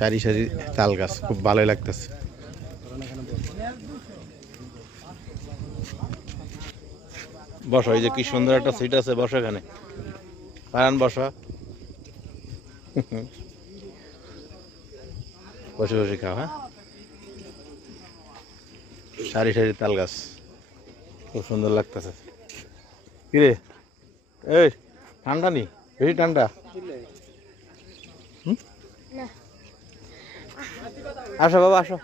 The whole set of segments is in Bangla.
সারি সারি তাল গাছ, খুব ভালোই লাগতেছে। বসো, এই যে কি সুন্দর একটা সিট আছে, বসো এখানে। পারান বসো, বসে বসে খাও। হ্যাঁ, সারি সারি তাল গাছ, খুব সুন্দর লাগতেছে। কিরে, এই ঠান্ডা নি, বেশি ঠান্ডা? আসো বাবা, আসো।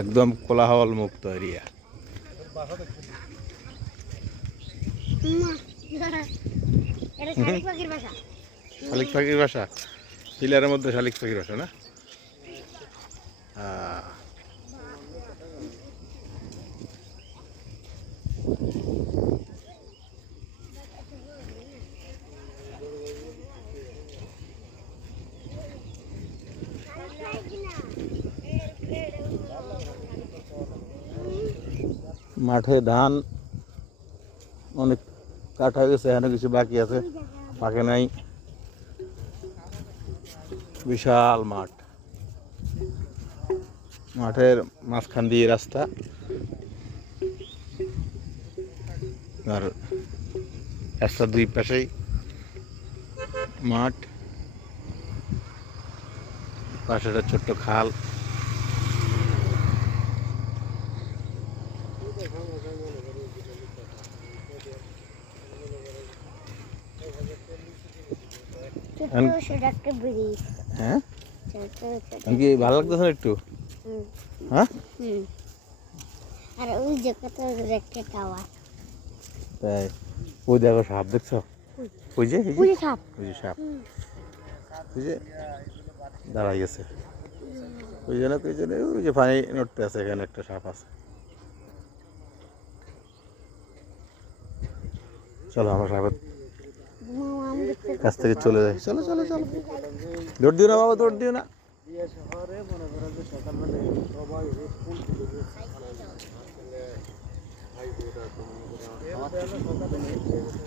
একদম কোলাহল মুক্ত এরিয়া। শালিক পাখির বাসা, পিলারের মধ্যে শালিক পাখির বাসা না? মাঠে ধান অনেক কাটা গেছে, এখনো কিছু বাকি আছে, পাকে নাই। বিশাল মাঠ, মাঠের মাঝখান দিয়ে রাস্তা, আর রাস্তার দুই পাশেই মাঠ, পাশে একটা ছোট্ট খাল। হ্যাঁ, কি ভালো লাগতেছে না একটু? হ্যাঁ, আর ওই যে কত একটা টাওয়ার। তাই, ওই দেখো সাপ দেখছো? ওই যে সাপ, ওই যে সাপ, ওই যে দাঁড়াই গেছে। ওই জন্য ওই যে পানি নড়তে আছে, এখানে একটা সাপ আছে। চলো আমরা সাপের কাছ থেকে চলে যাই। চলো চলো চলো, দৌড় দিও না বাবা, দৌড় দিও না।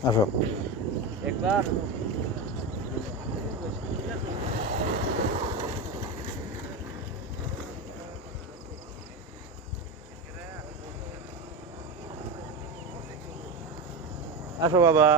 আসো, আসো বাবা।